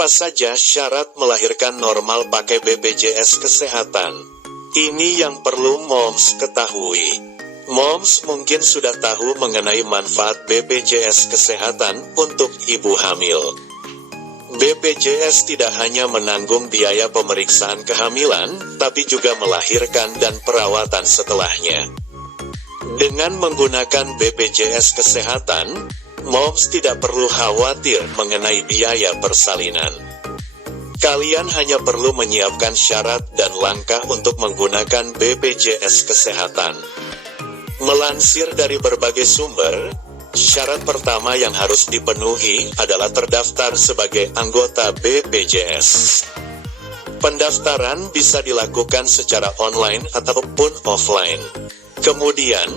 Apa saja syarat melahirkan normal pakai BPJS Kesehatan? Ini yang perlu moms ketahui. Moms mungkin sudah tahu mengenai manfaat BPJS Kesehatan untuk ibu hamil. BPJS tidak hanya menanggung biaya pemeriksaan kehamilan, tapi juga melahirkan dan perawatan setelahnya. Dengan menggunakan BPJS Kesehatan, moms tidak perlu khawatir mengenai biaya persalinan. Kalian hanya perlu menyiapkan syarat dan langkah untuk menggunakan BPJS Kesehatan. Melansir dari berbagai sumber, syarat pertama yang harus dipenuhi adalah terdaftar sebagai anggota BPJS. Pendaftaran bisa dilakukan secara online ataupun offline. Kemudian,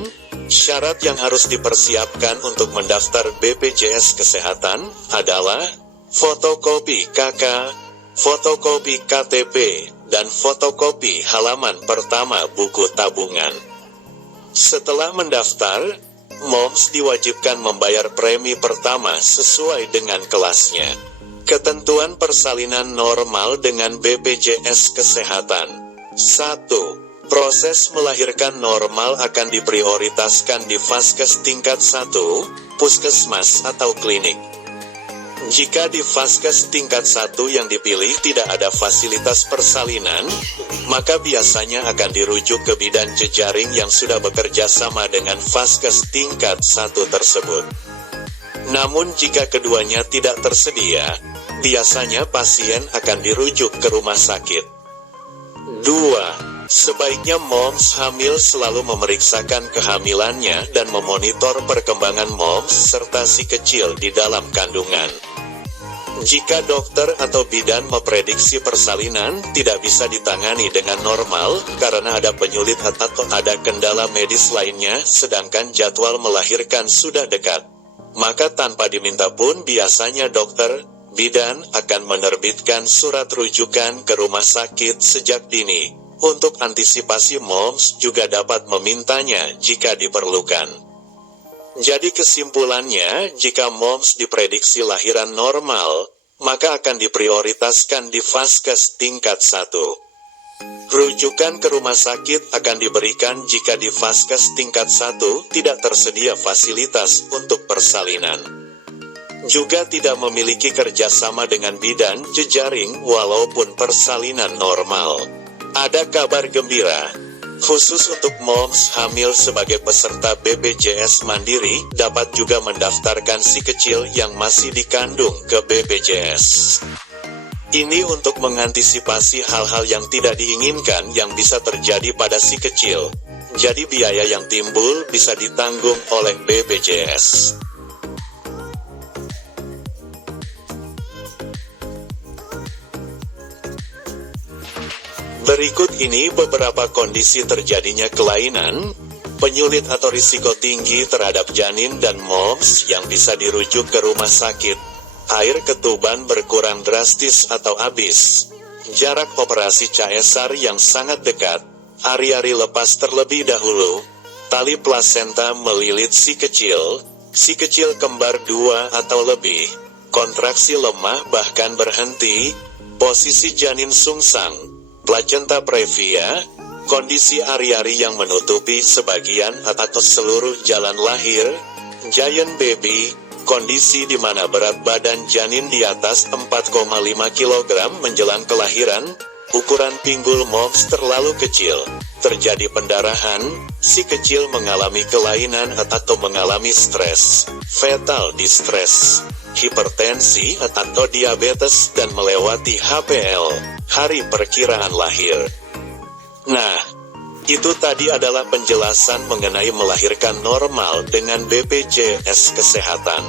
syarat yang harus dipersiapkan untuk mendaftar BPJS Kesehatan adalah fotokopi KK, fotokopi KTP, dan fotokopi halaman pertama buku tabungan. Setelah mendaftar, moms diwajibkan membayar premi pertama sesuai dengan kelasnya. Ketentuan persalinan normal dengan BPJS Kesehatan. 1. Proses melahirkan normal akan diprioritaskan di vaskes tingkat 1, puskesmas atau klinik. Jika di vaskes tingkat 1 yang dipilih tidak ada fasilitas persalinan, maka biasanya akan dirujuk ke bidan jejaring yang sudah bekerja sama dengan vaskes tingkat 1 tersebut. Namun jika keduanya tidak tersedia, biasanya pasien akan dirujuk ke rumah sakit. 2. Sebaiknya moms hamil selalu memeriksakan kehamilannya dan memonitor perkembangan moms serta si kecil di dalam kandungan. Jika dokter atau bidan memprediksi persalinan tidak bisa ditangani dengan normal karena ada penyulit atau ada kendala medis lainnya sedangkan jadwal melahirkan sudah dekat, maka tanpa diminta pun biasanya dokter, bidan akan menerbitkan surat rujukan ke rumah sakit sejak dini. Untuk antisipasi moms juga dapat memintanya jika diperlukan. Jadi kesimpulannya, jika moms diprediksi lahiran normal, maka akan diprioritaskan di vaskes tingkat 1. Rujukan ke rumah sakit akan diberikan jika di vaskes tingkat 1 tidak tersedia fasilitas untuk persalinan. Juga tidak memiliki kerjasama dengan bidan jejaring walaupun persalinan normal. Ada kabar gembira, khusus untuk moms hamil sebagai peserta BPJS Mandiri dapat juga mendaftarkan si kecil yang masih dikandung ke BPJS. Ini untuk mengantisipasi hal-hal yang tidak diinginkan yang bisa terjadi pada si kecil. Jadi biaya yang timbul bisa ditanggung oleh BPJS. Berikut ini beberapa kondisi terjadinya kelainan, penyulit atau risiko tinggi terhadap janin dan moms yang bisa dirujuk ke rumah sakit. Air ketuban berkurang drastis atau habis. Jarak operasi caesar yang sangat dekat. Ari-ari lepas terlebih dahulu. Tali plasenta melilit si kecil kembar 2 atau lebih. Kontraksi lemah bahkan berhenti. Posisi janin sungsang. Placenta previa, kondisi ari-ari yang menutupi sebagian atau seluruh jalan lahir, giant baby, kondisi di mana berat badan janin di atas 4,5 kg menjelang kelahiran, ukuran pinggul moms terlalu kecil, terjadi pendarahan, si kecil mengalami kelainan atau mengalami stres, fetal distress, hipertensi atau diabetes dan melewati HPL. Hari perkiraan lahir. Nah, itu tadi adalah penjelasan mengenai melahirkan normal dengan BPJS Kesehatan.